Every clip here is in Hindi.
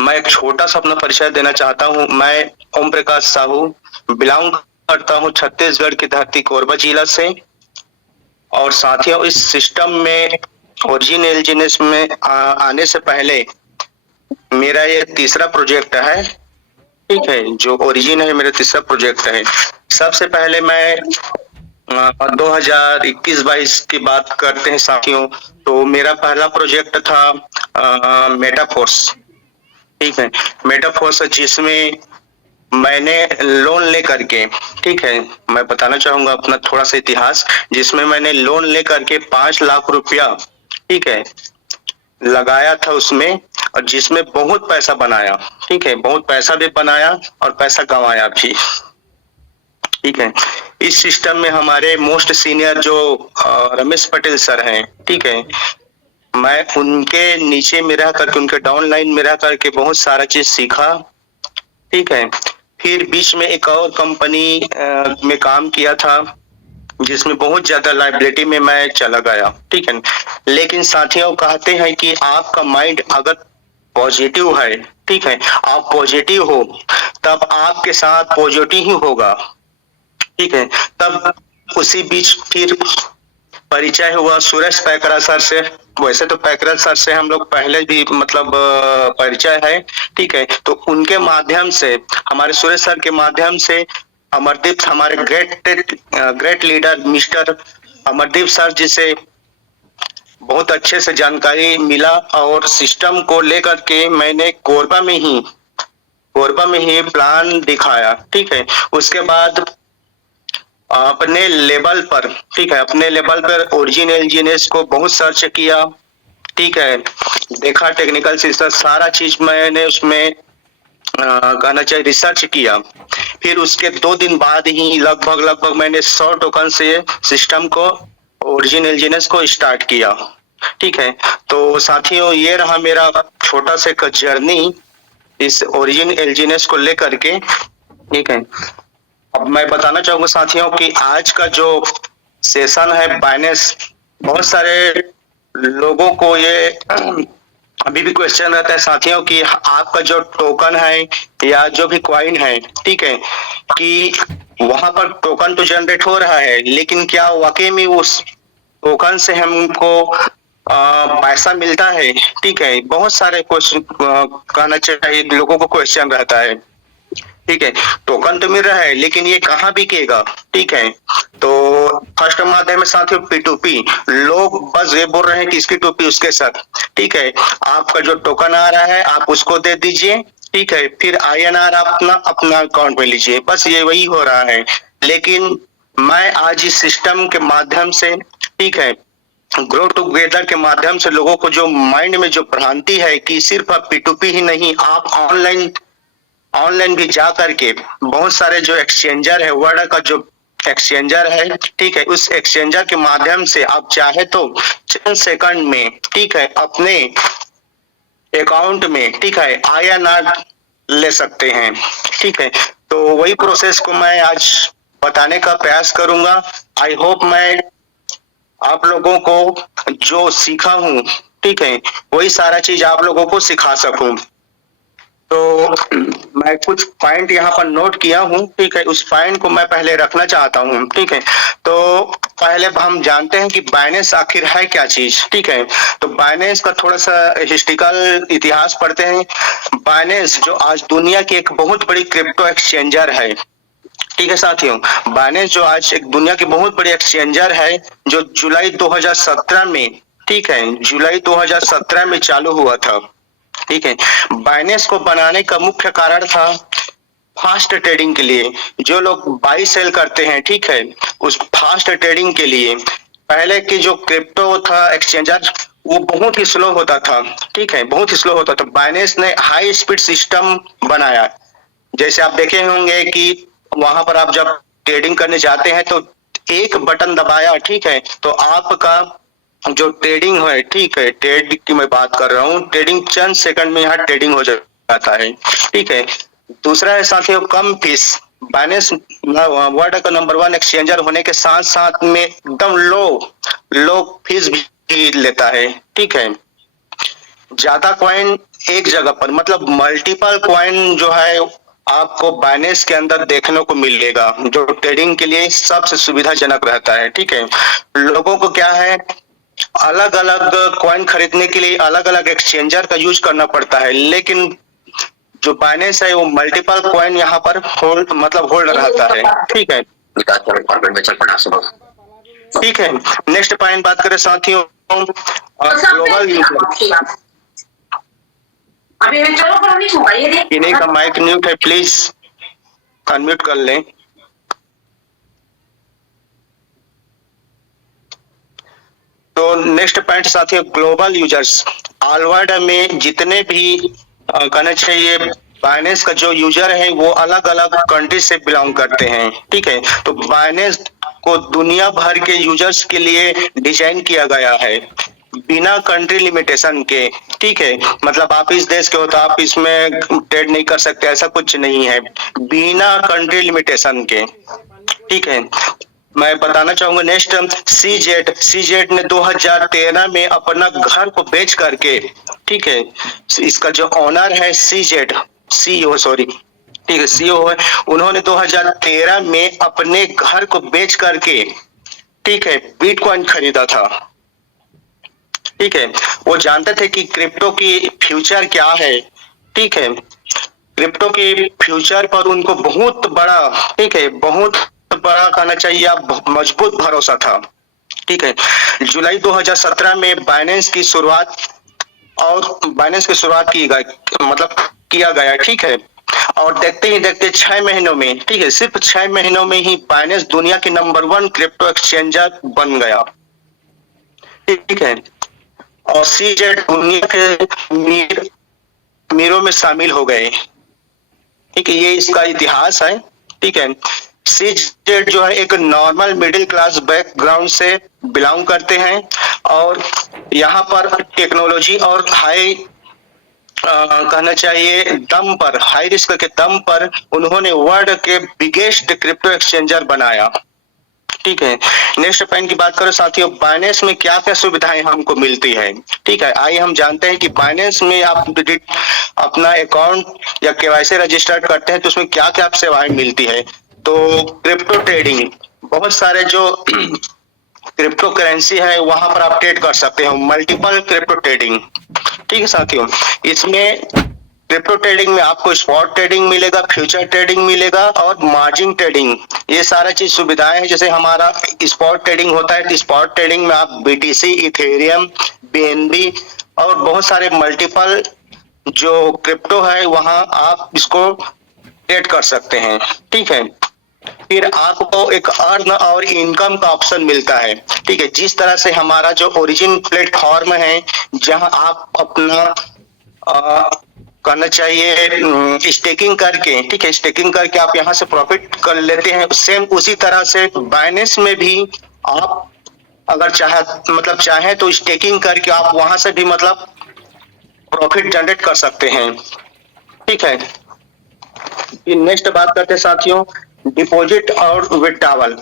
मैं एक छोटा सा अपना परिचय देना चाहता हूँ। मैं ओम प्रकाश साहू बिलोंग करता हूँ छत्तीसगढ़ की धरती कोरबा जिला से। और साथियों, इस सिस्टम में ओरिजिन एलजीएनएस में आने से पहले मेरा ये तीसरा प्रोजेक्ट है। ठीक है, जो ओरिजिन है मेरा तीसरा प्रोजेक्ट है। सबसे पहले मैं 2021-22 की बात करते हैं साथियों, तो मेरा पहला प्रोजेक्ट था मेटाफोर्स। ठीक है, मेटाफोर्स जिसमें मैंने लोन लेकर के, ठीक है, मैं बताना चाहूंगा अपना थोड़ा सा इतिहास, जिसमें मैंने लोन लेकर के 5 लाख रुपया, ठीक है, लगाया था उसमें, और जिसमें बहुत पैसा बनाया। ठीक है, बहुत पैसा भी बनाया और पैसा गंवाया भी। ठीक है, इस सिस्टम में हमारे मोस्ट सीनियर जो रमेश पटेल सर हैं, ठीक है, मैं उनके नीचे में रह करके, उनके डाउन लाइन में रह करके बहुत सारा चीज सीखा। ठीक है, फिर बीच में एक और कंपनी में काम किया था, जिसमें बहुत ज्यादा लाइबिलिटी में मैं चला गया। ठीक है, लेकिन साथियों कहते हैं कि आपका माइंड अगर पॉजिटिव है, ठीक है, आप पॉजिटिव हो, तब आपके साथ पॉजिटिव ही होगा। ठीक है, तब उसी बीच फिर परिचय हुआ सुरेश पैकरा सर से। वैसे तो पैकरा सर से हम लोग पहले भी मतलब परिचय है। ठीक है, तो उनके माध्यम से, हमारे सुरेश सर के माध्यम से अमरदीप, हमारे great leader mister Amardeep sir ji से बहुत अच्छे से जानकारी मिला, और सिस्टम को लेकर के मैंने कोरबा में ही प्लान दिखाया। ठीक है, उसके बाद अपने लेवल पर, ठीक है, अपने लेवल पर ओरिजिन एलजीएनएस को बहुत सर्च किया। ठीक है, देखा टेक्निकल सिस्टम, सारा चीज मैंने उसमें कहना चाहिए रिसर्च किया। फिर उसके 2 दिन बाद ही लगभग मैंने 100 टोकन से सिस्टम को, ओरिजिन एलजीएनएस को स्टार्ट किया। ठीक है, तो साथियों ये रहा मेरा छोटा सा एक जर्नी इस ओरिजिन एलजीएनएस को लेकर के। ठीक है, अब मैं बताना चाहूंगा साथियों कि आज का जो सेशन है बाइनेंस, बहुत सारे लोगों को ये अभी भी क्वेश्चन रहता है साथियों कि आपका जो टोकन है या जो भी कॉइन है, ठीक है, कि वहां पर टोकन तो जनरेट हो रहा है, लेकिन क्या वाकई में उस टोकन से हमको पैसा मिलता है? ठीक है, बहुत सारे क्वेश्चन कहना चाहिए लोगों को क्वेश्चन रहता है। ठीक है, टोकन तो मिल रहा है, लेकिन ये कहाँ बिकेगा? ठीक है, तो फर्स्ट माध्यम है साथियों P2P। लोग बस ये बोल रहे हैं कि इसकी टोपी उसके साथ। ठीक है, आपका जो टोकन आ रहा है आप उसको दे दीजिए। ठीक है, फिर INR अपना अपना अकाउंट में लीजिए, बस ये वही हो रहा है। लेकिन मैं आज इस सिस्टम के माध्यम से, ठीक है, ग्रो टुगेदर के माध्यम से लोगों को जो माइंड में जो भ्रांति है कि सिर्फ आप P2P ही नहीं, आप ऑनलाइन भी जा करके बहुत सारे जो एक्सचेंजर है, वर्ल्ड का जो एक्सचेंजर है, ठीक है, उस एक्सचेंजर के माध्यम से आप चाहे तो चंद सेकंड में, ठीक है, अपने अकाउंट में, ठीक है, INR ले सकते हैं। ठीक है, तो वही प्रोसेस को मैं आज बताने का प्रयास करूंगा। आई होप मैं आप लोगों को जो सीखा हूं, ठीक है, वही सारा चीज आप लोगों को सिखा सकूं। तो मैं कुछ पॉइंट यहाँ पर नोट किया हूँ। ठीक है, उस पॉइंट को मैं पहले रखना चाहता हूँ। ठीक है, तो पहले हम जानते हैं कि बाइनेंस आखिर है क्या चीज। ठीक है, तो बाइनेंस का थोड़ा सा हिस्टोरिकल इतिहास पढ़ते हैं। बाइनेंस जो आज दुनिया की एक बहुत बड़ी क्रिप्टो एक्सचेंजर है। ठीक है साथियों, बाइनेंस जो आज एक दुनिया की बहुत बड़ी एक्सचेंजर है, जो जुलाई 2017 में, ठीक है, जुलाई 2017 में चालू हुआ था। ठीक है, बाइनेंस को बनाने का मुख्य कारण था फास्ट ट्रेडिंग के लिए। जो लोग बाई सेल करते हैं, ठीक है, उस फास्ट ट्रेडिंग के लिए पहले की जो क्रिप्टो था एक्सचेंजर, वो बहुत ही स्लो होता था। ठीक है, बहुत ही स्लो होता था। बाइनेंस ने हाई स्पीड सिस्टम बनाया। जैसे आप देखे होंगे कि वहां पर आप जब ट्रेडिंग करने जाते हैं तो एक बटन दबाया, ठीक है, तो आपका जो ट्रेडिंग है, ठीक है, ट्रेड की मैं बात कर रहा हूँ, ट्रेडिंग चंद सेकंड में यहाँ ट्रेडिंग हो जाता है। ठीक है, दूसरा है साथियों कम फीस। बाइनेंस वर्ल्ड का नंबर 1 एक्सचेंजर होने के साथ साथ में एकदम लो फीस भी लेता है। ठीक है, ज्यादा कॉइन एक जगह पर मतलब मल्टीपल कॉइन जो है आपको बाइनेंस के अंदर देखने को मिलेगा, जो ट्रेडिंग के लिए सबसे सुविधाजनक रहता है। ठीक है, लोगों को क्या है, अलग अलग कॉइन खरीदने के लिए अलग अलग एक्सचेंजर का यूज करना पड़ता है, लेकिन जो बाइनेंस है वो मल्टीपल कॉइन यहाँ पर होल्ड रहता है। ठीक है, ठीक है। नेक्स्ट पॉइंट बात करें साथियों, ग्लोबल यूजर। इन्हीं का माइक म्यूट है, प्लीज अनम्यूट कर लें। तो नेक्स्ट पॉइंट साथियों, ग्लोबल यूजर्स। ऑल वर्ल्ड में जितने भी कहना चाहिए बाइनेंस का जो यूजर है वो अलग अलग कंट्री से बिलोंग करते हैं। ठीक है, तो बाइनेंस को दुनिया भर के यूजर्स के लिए डिजाइन किया गया है, बिना कंट्री लिमिटेशन के। ठीक है, मतलब आप इस देश के हो तो आप इसमें ट्रेड नहीं कर सकते, ऐसा कुछ नहीं है, बिना कंट्री लिमिटेशन के। ठीक है, मैं बताना चाहूंगा नेक्स्ट, सीजेड ने 2013 में अपना घर को बेच करके, ठीक है, इसका जो ऑनर है सीईओ सॉरी, ठीक है, सीईओ है, उन्होंने 2013 में अपने घर को बेच करके, ठीक है, बिटकॉइन खरीदा था। ठीक है, वो जानते थे कि क्रिप्टो की फ्यूचर क्या है। ठीक है, क्रिप्टो के फ्यूचर पर उनको बहुत बड़ा, ठीक है, बहुत बड़ा कहना चाहिए आप मजबूत भरोसा था। ठीक है, जुलाई 2017 में बाइनेंस की शुरुआत की गई, मतलब किया गया। ठीक है, और देखते ही देखते 6 महीनों में, ठीक है, सिर्फ 6 महीनों में ही बाइनेंस दुनिया के नंबर 1 क्रिप्टो एक्सचेंजर बन गया। ठीक है, और सीजेड दुनिया के मीरों में शामिल हो गए। ठीक है, ये इसका इतिहास है। ठीक है, सीजेड जो है एक नॉर्मल मिडिल क्लास बैकग्राउंड से बिलोंग करते हैं, और यहाँ पर टेक्नोलॉजी और हाई कहना चाहिए दम पर, हाई रिस्क के दम पर उन्होंने वर्ल्ड के बिगेस्ट क्रिप्टो एक्सचेंजर बनाया। ठीक है, नेक्स्ट पॉइंट की बात करें साथियों, बाइनेंस में क्या क्या सुविधाएं हमको मिलती है। ठीक है, आइए हम जानते हैं कि बाइनेंस में आप अपना अकाउंट या केवाईसी रजिस्टर्ड करते हैं तो उसमें क्या क्या सेवाएं मिलती है। तो क्रिप्टो ट्रेडिंग, बहुत सारे जो क्रिप्टो करेंसी है वहां पर आप ट्रेड कर सकते हो, मल्टीपल क्रिप्टो ट्रेडिंग। ठीक है साथियों, इसमें क्रिप्टो ट्रेडिंग में आपको स्पॉट ट्रेडिंग मिलेगा, फ्यूचर ट्रेडिंग मिलेगा और मार्जिन ट्रेडिंग, ये सारा चीज सुविधाएं हैं। जैसे हमारा स्पॉट ट्रेडिंग होता है तो स्पॉट ट्रेडिंग में आप बीटीसी, इथेरियम, बीएनबी और बहुत सारे मल्टीपल जो क्रिप्टो है वहां आप इसको ट्रेड कर सकते हैं। ठीक है, फिर आपको एक अर्न और इनकम का ऑप्शन मिलता है। ठीक है, जिस तरह से हमारा जो ओरिजिन प्लेटफॉर्म है जहां आप अपना करना चाहिए स्टेकिंग करके, ठीक है, स्टेकिंग करके आप यहाँ से प्रॉफिट कर लेते हैं, सेम उसी तरह से बाइनेंस में भी आप अगर चाहे तो स्टेकिंग करके आप वहां से भी मतलब प्रॉफिट जनरेट कर सकते हैं। ठीक है, नेक्स्ट बात करते हैं साथियों, डिपॉजिट और विड्रॉवल।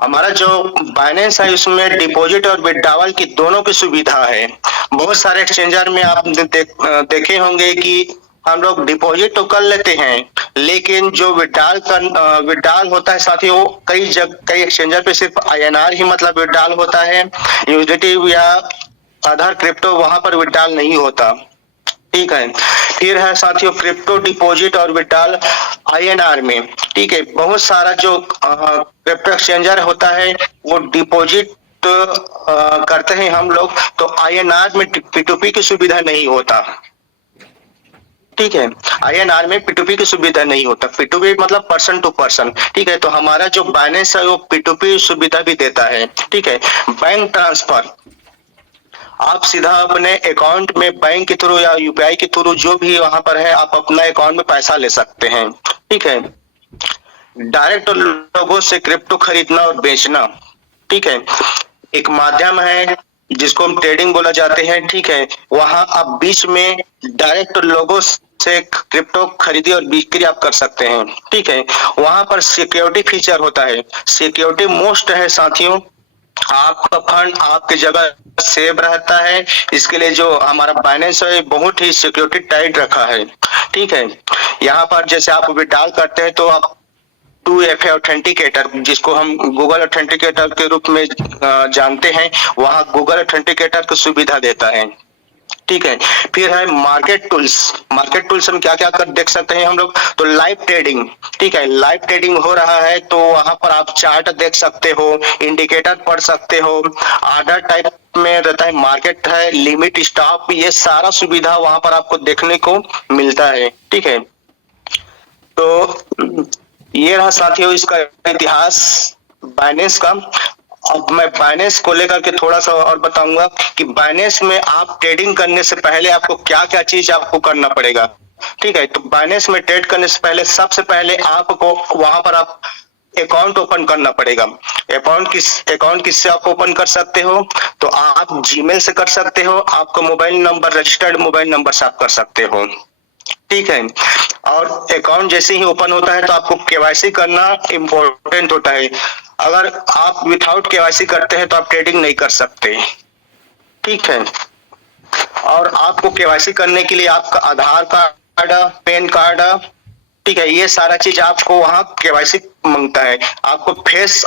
हमारा जो बाइनेंस है उसमें डिपॉजिट और विड्रॉवल की दोनों की सुविधा है। बहुत सारे एक्सचेंजर में आप देखे होंगे कि हम लोग डिपॉजिट तो कर लेते हैं, लेकिन जो विड्रॉल होता है साथियों, कई एक्सचेंजर पे सिर्फ INR ही मतलब विड्रॉल होता है, यूएसडीटी या अदर क्रिप्टो वहां पर विड्रॉल नहीं होता। ठीक है, फिर है साथियों क्रिप्टो डिपॉजिट और विड्रॉल INR में। ठीक है, बहुत सारा जो क्रिप्टो एक्सचेंजर होता है वो डिपॉजिट करते हैं हम लोग, तो INR में P2P की सुविधा नहीं होता। ठीक है, INR में P2P की सुविधा नहीं होता, P2P मतलब पर्सन टू पर्सन। ठीक है, तो हमारा जो बाइनेंस है वो P2P सुविधा भी देता है। ठीक है, बैंक ट्रांसफर, आप सीधा अपने अकाउंट में बैंक के थ्रू या UPI के थ्रू जो भी वहां पर है आप अपना अकाउंट में पैसा ले सकते हैं। ठीक है, डायरेक्ट लोगों से क्रिप्टो खरीदना और बेचना, ठीक है, एक माध्यम है जिसको हम ट्रेडिंग बोला जाते हैं। ठीक है, वहां आप बीच में डायरेक्ट लोगों से क्रिप्टो खरीदी और बिक्री आप कर सकते हैं। ठीक है, वहां पर सिक्योरिटी फीचर होता है, सिक्योरिटी मोस्ट है साथियों। आपका फंड आपकी जगह सेव रहता है। इसके लिए जो हमारा बाइनेंस है बहुत ही सिक्योरिटी टाइट रखा है। ठीक है, यहाँ पर जैसे आप विड्रॉल करते हैं तो आप 2FA ऑथेंटिकेटर, जिसको हम गूगल ऑथेंटिकेटर के रूप में जानते हैं, वहाँ गूगल ऑथेंटिकेटर की सुविधा देता है। ठीक है, फिर है मार्केट टूल्स। मार्केट टूल्स में क्या क्या कर देख सकते हैं हम लोग, तो लाइव ट्रेडिंग। ठीक है, लाइव ट्रेडिंग हो रहा है तो वहां पर आप चार्ट देख सकते हो, इंडिकेटर पढ़ सकते हो, आर्डर टाइप में रहता है, मार्केट है, लिमिट स्टॉप, ये सारा सुविधा वहां पर आपको देखने को मिलता है। ठीक है, तो ये रहा साथियों इसका इतिहास बाइनेंस का। अब मैं बाइनेंस को लेकर के थोड़ा सा और बताऊंगा कि बाइनेंस में आप ट्रेडिंग करने से पहले आपको क्या क्या चीज आपको करना पड़ेगा। ठीक है, तो बाइनेंस में ट्रेड करने से पहले सबसे पहले आपको वहां पर आप अकाउंट ओपन करना पड़ेगा। अकाउंट किससे आप ओपन कर सकते हो, तो आप जीमेल से कर सकते हो, आपका mobile number registered mobile number से आप कर सकते हो। ठीक है, और अकाउंट जैसे ही ओपन होता है तो आपको केवाईसी करना इम्पोर्टेंट होता है। अगर आप विथआउट केवाईसी करते हैं तो आप ट्रेडिंग नहीं कर सकते। ठीक है, और आपको केवाईसी करने के लिए आपका आधार कार्ड, पैन कार्ड, ठीक है, ये सारा चीज आपको वहाँ केवाईसी मांगता है। आपको फेस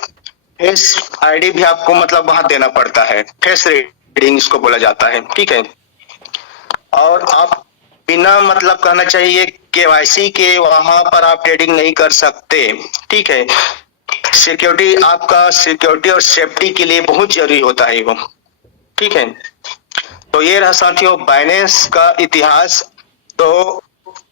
फेस आईडी भी आपको मतलब वहां देना पड़ता है, फेस रीडिंग इसको बोला जाता है। ठीक है, और आप बिना मतलब कहना चाहिए केवाईसी के वहां पर आप ट्रेडिंग नहीं कर सकते। ठीक है, सिक्योरिटी, आपका सिक्योरिटी और सेफ्टी के लिए बहुत जरूरी होता है वो। ठीक है, तो ये रहा साथियों बाइनेंस का इतिहास। तो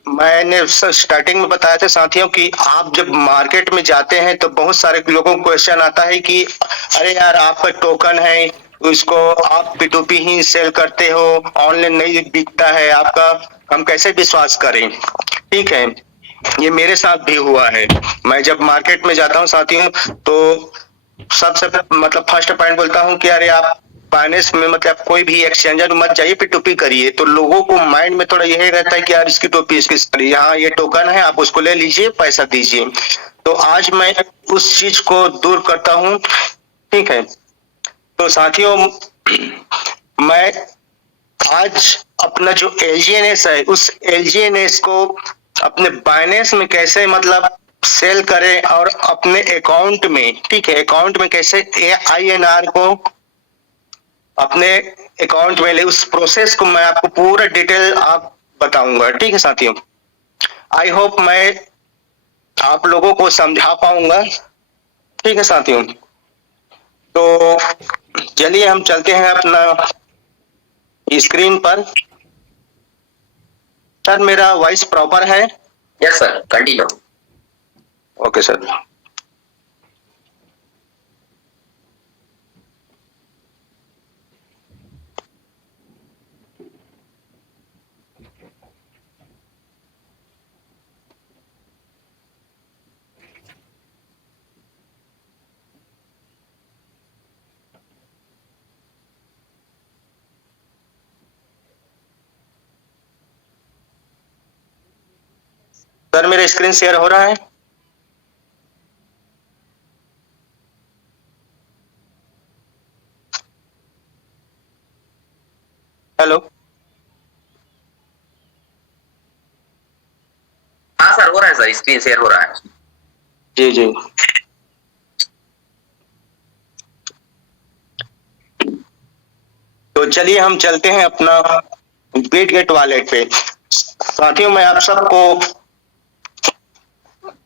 मैंने स्टार्टिंग में बताया था साथियों कि आप जब मार्केट में जाते हैं तो बहुत सारे लोगों को क्वेश्चन आता है कि अरे यार आपका टोकन है, उसको आप P2P ही सेल करते हो, ऑनलाइन नहीं बिकता है आपका, हम कैसे विश्वास करें। ठीक है, ये मेरे साथ भी हुआ है। मैं जब मार्केट में जाता हूँ साथियों तो सबसे मतलब फर्स्ट पॉइंट बोलता हूँ कि अरे आप बाइनेंस में मतलब कोई भी एक्सचेंजर मत जाइए, P2P करिए। तो लोगों को माइंड में थोड़ा यही रहता है कि यार इसकी टोपी इसकी, यहाँ ये टोकन है आप उसको ले लीजिए, पैसा दीजिए। तो आज मैं उस चीज को दूर करता हूँ। ठीक है, तो साथियों मैं आज अपना जो LGNS है उस LGNS को अपने बाइनेंस में कैसे मतलब सेल करें और अपने अकाउंट में, ठीक है, अकाउंट में कैसे INR को अपने अकाउंट में ले, उस प्रोसेस को मैं आपको पूरा डिटेल आप बताऊंगा। ठीक है साथियों, आई होप मैं आप लोगों को समझा पाऊंगा। ठीक है साथियों, तो चलिए हम चलते हैं अपना स्क्रीन पर। सर मेरा वॉइस प्रॉपर है? Yes sir, continue. Okay sir. Sir मेरा स्क्रीन शेयर हो रहा है? हेलो? हाँ सर, हो रहा है सर, स्क्रीन शेयर हो रहा है। जी जी, तो चलिए हम चलते हैं अपना बिटगेट वॉलेट पे। साथियों मैं आप सबको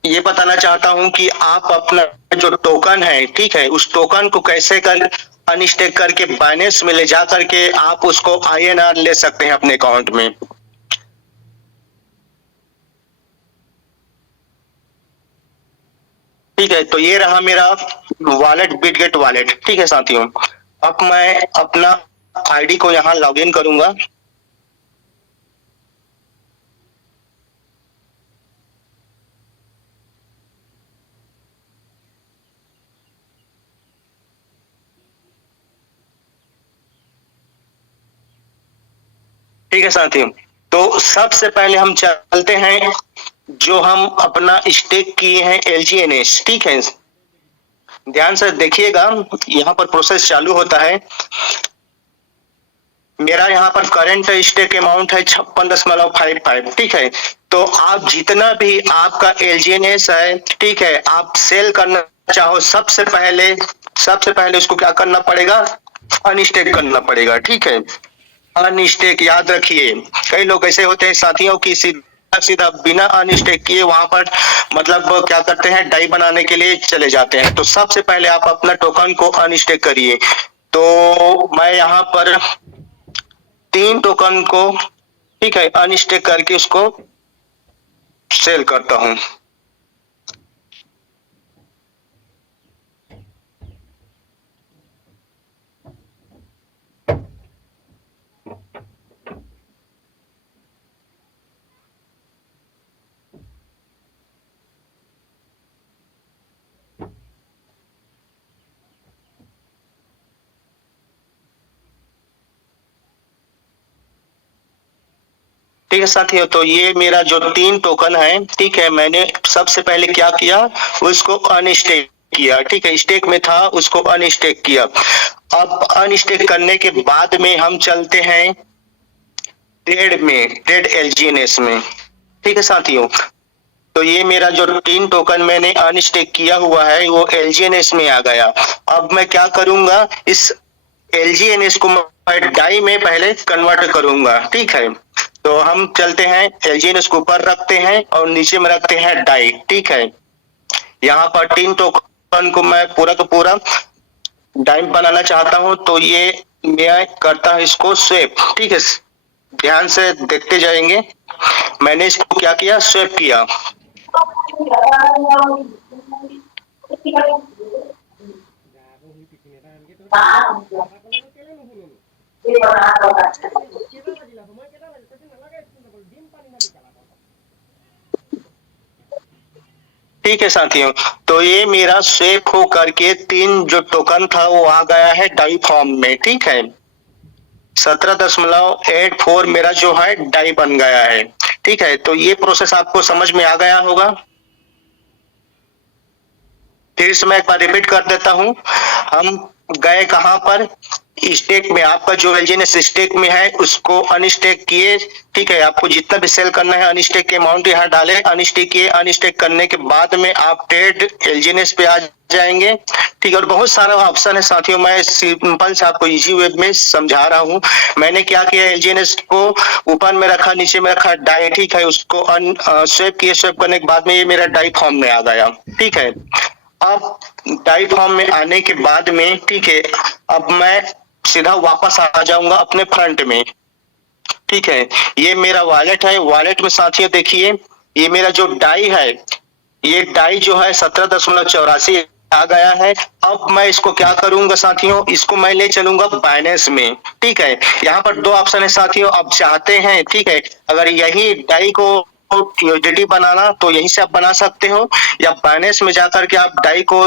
ये बताना चाहता हूं कि आप अपना जो टोकन है, ठीक है, उस टोकन को कैसे कर अनस्टेक करके बाइनेंस में ले जा करके आप उसको INR ले सकते हैं अपने अकाउंट में। ठीक है, तो ये रहा मेरा वॉलेट, बिटगेट वॉलेट। ठीक है साथियों, अब मैं अपना आईडी को यहाँ लॉग इन करूंगा। ठीक है साथियों, तो सबसे पहले हम चलते हैं जो हम अपना स्टेक किए हैं LGNS। ठीक है, ध्यान से देखिएगा, यहाँ पर प्रोसेस चालू होता है। मेरा यहाँ पर करंट स्टेक अमाउंट है 56.55, ठीक है। तो आप जितना भी आपका एलजीएनएस है, ठीक है, आप सेल करना चाहो, सबसे पहले उसको क्या करना पड़ेगा, अनस्टेक करना पड़ेगा, ठीक है। अनस्टेक याद रखिए, कई लोग ऐसे होते हैं साथियों की सीधा सीधा बिना अनस्टेक किए वहां पर मतलब क्या करते हैं, डाई बनाने के लिए चले जाते हैं। तो सबसे पहले आप अपना टोकन को अनस्टेक करिए। तो मैं यहाँ पर 3 टोकन को, ठीक है, अनस्टेक करके उसको सेल करता हूं। ठीक है साथियों, तो ये मेरा जो 3 टोकन है, ठीक है, मैंने सबसे पहले क्या किया, उसको अनस्टेक किया, ठीक है, स्टेक में था उसको अनस्टेक किया। अब अनस्टेक करने के बाद में हम चलते हैं ट्रेड एलजीएनएस में, ठीक है साथियों। तो ये मेरा जो 3 टोकन मैंने अनस्टेक किया हुआ है वो एलजीएनएस में आ गया। अब मैं क्या करूंगा, इस एलजीएनएस को मैं डाई में पहले कन्वर्ट करूंगा, ठीक है। तो हम चलते हैं, एलजीएनएस को ऊपर रखते हैं और नीचे में रखते हैं डाई, ठीक है। यहाँ पर 3 टोकन को मैं पूरा का पूरा डाई बनाना चाहता हूं, तो ये मैं करता हूं इसको स्वेप, ठीक है। ध्यान से देखते जाएंगे, मैंने इसको क्या किया, स्वेप किया। ठीक है साथियों, तो ये मेरा स्वेप हो करके 3 जो टोकन था वो आ गया है डाई फॉर्म में, ठीक है। 17.84 मेरा जो है डाई बन गया है, ठीक है। तो ये प्रोसेस आपको समझ में आ गया होगा। फिर से मैं एक बार रिपीट कर देता हूं, हम गए कहां पर, स्टेक में। आपका जो एलजीएनएस स्टेक में है उसको अनस्टेक किए, ठीक है। आपको जितना भी सेल करना है अनस्टेक के अमाउंट यहाँ डाले, अनस्टेक किए। अनस्टेक करने के बाद में आप ट्रेड एलजीएनएस पे आ जाएंगे, ठीक है। और बहुत सारा ऑप्शन है साथियों, मैं सिंपल से आपको इजी वे में समझा रहा हूँ। मैंने क्या किया, एलजीएनएस को ऊपर में रखा, नीचे में रखा डाई, ठीक है। उसको स्वेप किए, स्वेप करने के बाद में ये मेरा डाई फॉर्म में आ गया, ठीक है। अब डाई फॉर्म में आने के बाद में, ठीक है, अब मैं सीधा वापस आ जाऊंगा अपने फ्रंट में, ठीक है। ये मेरा वॉलेट है, वॉलेट में साथियों देखिए, ये मेरा जो डाई है, ये डाई जो है 17.84 आ गया है। अब मैं इसको क्या करूंगा साथियों, इसको मैं ले चलूंगा बाइनेंस में, ठीक है। यहाँ पर 2 ऑप्शन है साथियों, आप चाहते हैं, ठीक है, अगर यही डाई को यूएसडीटी बनाना तो यहीं से आप बना सकते हो, या बाइनेंस में जाकर के आप डाई को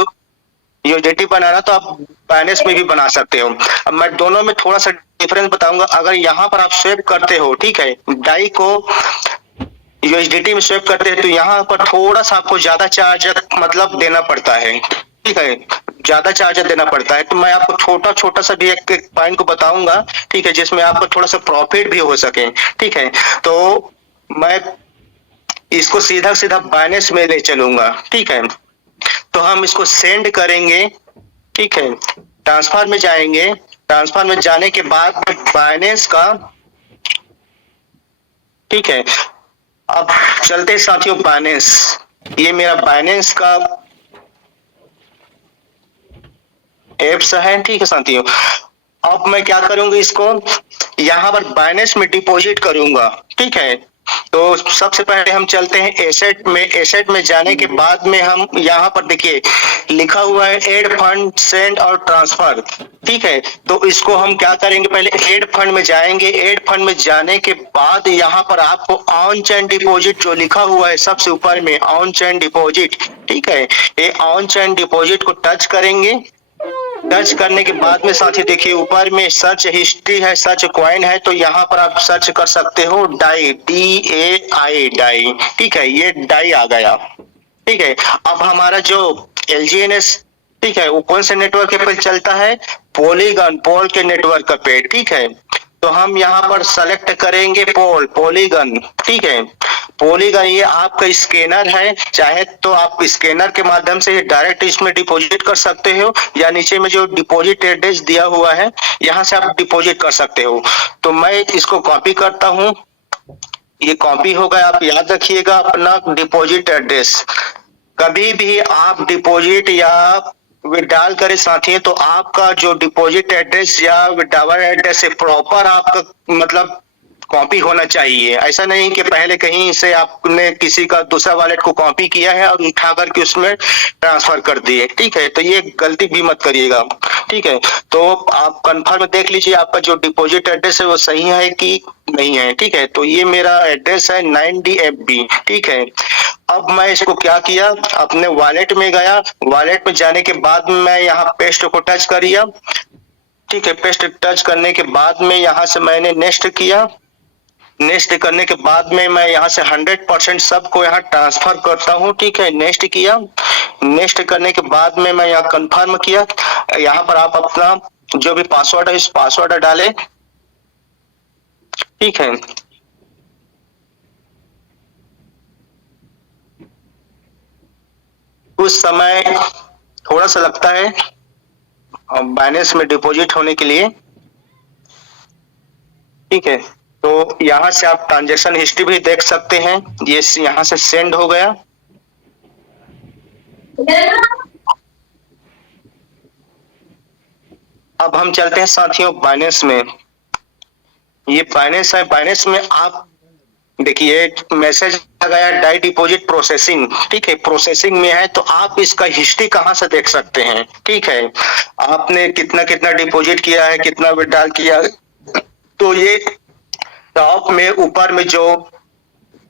यूएसडीटी बनाना तो आप बाइनेंस में भी बना सकते हो। अब मैं दोनों में थोड़ा सा डिफरेंस बताऊंगा। अगर यहाँ पर आप स्वेप करते हो, ठीक है, डाई को यूएसडीटी में स्वेप करते हैं, तो यहाँ पर थोड़ा सा आपको ज्यादा चार्ज मतलब देना पड़ता है, ठीक है, ज्यादा चार्ज देना पड़ता है। तो मैं आपको छोटा छोटा सा भी एक पॉइंट को बताऊंगा, ठीक है, जिसमें आपको थोड़ा सा प्रॉफिट भी हो सके, ठीक है। तो मैं इसको सीधा सीधा बाइनेंस में ले चलूंगा, ठीक है। तो हम इसको सेंड करेंगे, ठीक है, ट्रांसफर में जाएंगे। ट्रांसफर में जाने के बाद बाइनेंस का, ठीक है, अब चलते हैं साथियों बाइनेंस। ये मेरा बाइनेंस का एप्स है, ठीक है साथियों। अब मैं क्या करूंगा, इसको यहाँ पर बाइनेंस में डिपॉजिट करूंगा, ठीक है। तो सबसे पहले हम चलते हैं एसेट में। एसेट में जाने के बाद में हम यहाँ पर देखिए लिखा हुआ है एड फंड, सेंड और ट्रांसफर, ठीक है। तो इसको हम क्या करेंगे, पहले एड फंड में जाएंगे। एड फंड में जाने के बाद यहाँ पर आपको ऑन चेन डिपॉजिट जो लिखा हुआ है सबसे ऊपर में, ऑन चेन डिपॉजिट, ठीक है। ये ऑन चेन डिपॉजिट को टच करेंगे। सर्च करने के बाद में साथी देखिए ऊपर में सर्च हिस्ट्री है, सर्च कॉइन है, तो यहाँ पर आप सर्च कर सकते हो डाई, DAI डाई, ठीक है। ये डाई आ गया, ठीक है। अब हमारा जो LGNS, ठीक ठीक है, वो कौन से नेटवर्क पे चलता है, पॉलीगन पोल के नेटवर्क पे, ठीक है। तो हम यहाँ पर सेलेक्ट करेंगे पॉलीगन, ठीक है। पॉलीगन ये आपका स्कैनर है, चाहे तो आप स्कैनर के माध्यम से डायरेक्ट इसमें डिपॉजिट कर सकते हो, या नीचे में जो डिपॉजिट एड्रेस दिया हुआ है यहाँ से आप डिपॉजिट कर सकते हो। तो मैं इसको कॉपी करता हूँ, ये कॉपी हो गया। आप याद रखिएगा अपना डिपॉजिट एड्रेस, कभी भी आप डिपॉजिट या विड्रॉल करें साथियों तो आपका जो डिपॉजिट एड्रेस या विड्रॉवल एड्रेस है प्रॉपर आपका मतलब कॉपी होना चाहिए। ऐसा नहीं कि पहले कहीं से आपने किसी का दूसरा वॉलेट को कॉपी किया है और उठा करके उसमें ट्रांसफर कर दिए, ठीक है। तो ये गलती भी मत करिएगा, ठीक है। तो आप कंफर्म देख लीजिए आपका जो डिपॉजिट एड्रेस है वो सही है कि नहीं है, ठीक है। तो ये मेरा एड्रेस है 9DFB, ठीक है। अब मैं इसको क्या किया, अपने वॉलेट में गया, वॉलेट में जाने के बाद मैं यहाँ पेस्ट को टच करिए, ठीक है। पेस्ट टच करने के बाद में यहाँ से मैंने नेक्स्ट किया, नेक्स्ट करने के बाद में मैं यहाँ से 100% सबको यहाँ ट्रांसफर करता हूँ, ठीक है। नेक्स्ट किया, नेक्स्ट करने के बाद में मैं यहाँ कंफर्म किया। यहाँ पर आप अपना जो भी पासवर्ड है इस पासवर्ड डालें, ठीक है। उस समय थोड़ा सा लगता है बाइनेंस में डिपॉजिट होने के लिए, ठीक है। तो यहाँ से आप ट्रांजैक्शन हिस्ट्री भी देख सकते हैं, ये यहाँ से सेंड हो गया। अब हम चलते हैं साथियों बाइनेंस में। ये बाइनेंस है, बाइनेंस में आप देखिए मैसेज आ गया डाई डिपॉजिट प्रोसेसिंग, ठीक है। प्रोसेसिंग में है तो आप इसका हिस्ट्री कहाँ से देख सकते हैं, ठीक है। आपने कितना कितना डिपॉजिट किया है, कितना विड्रॉल किया, तो ये टॉप में ऊपर में जो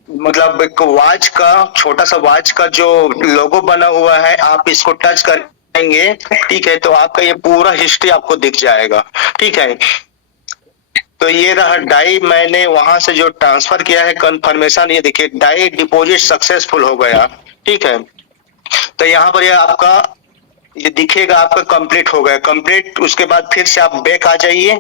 मतलब एक वॉच का छोटा सा वॉच का जो लोगो बना हुआ है, आप इसको टच करेंगे, ठीक है। तो आपका ये पूरा हिस्ट्री आपको दिख जाएगा, ठीक है। तो ये रहा डाई, मैंने वहां से जो ट्रांसफर किया है कंफर्मेशन, ये देखिए डाई डिपॉजिट सक्सेसफुल हो गया, ठीक है। तो यहाँ पर ये आपका ये दिखेगा आपका कंप्लीट हो गया, कंप्लीट। उसके बाद फिर से आप बैक आ जाइए,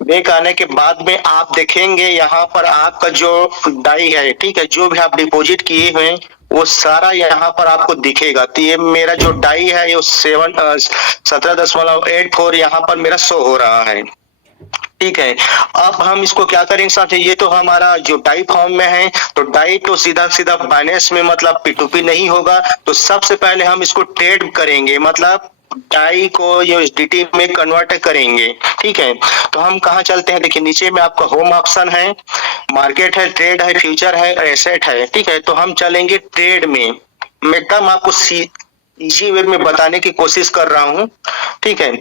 बैक आने के बाद में आप देखेंगे यहाँ पर आपका जो डाई है, ठीक है, जो भी आप डिपॉजिट किए हुए वो सारा यहाँ पर आपको दिखेगा। तो ये मेरा जो डाई है ये 17.84 यहाँ पर मेरा शो हो रहा है, ठीक है। अब हम इसको क्या करेंगे साथ, ये तो हमारा जो डाई फॉर्म में है, तो डाई तो सीधा सीधा बाइनेंस में मतलब P2P नहीं होगा। तो सबसे पहले हम इसको ट्रेड करेंगे, मतलब डाई को USDT में कन्वर्ट करेंगे, ठीक है। तो हम कहाँ चलते हैं, देखिए नीचे में आपका होम ऑप्शन है, मार्केट है, ट्रेड है, फ्यूचर है, एसेट है, ठीक है। तो हम चलेंगे ट्रेड में। मैं एकदम आपको इजी वे में बताने की कोशिश कर रहा हूँ, ठीक है।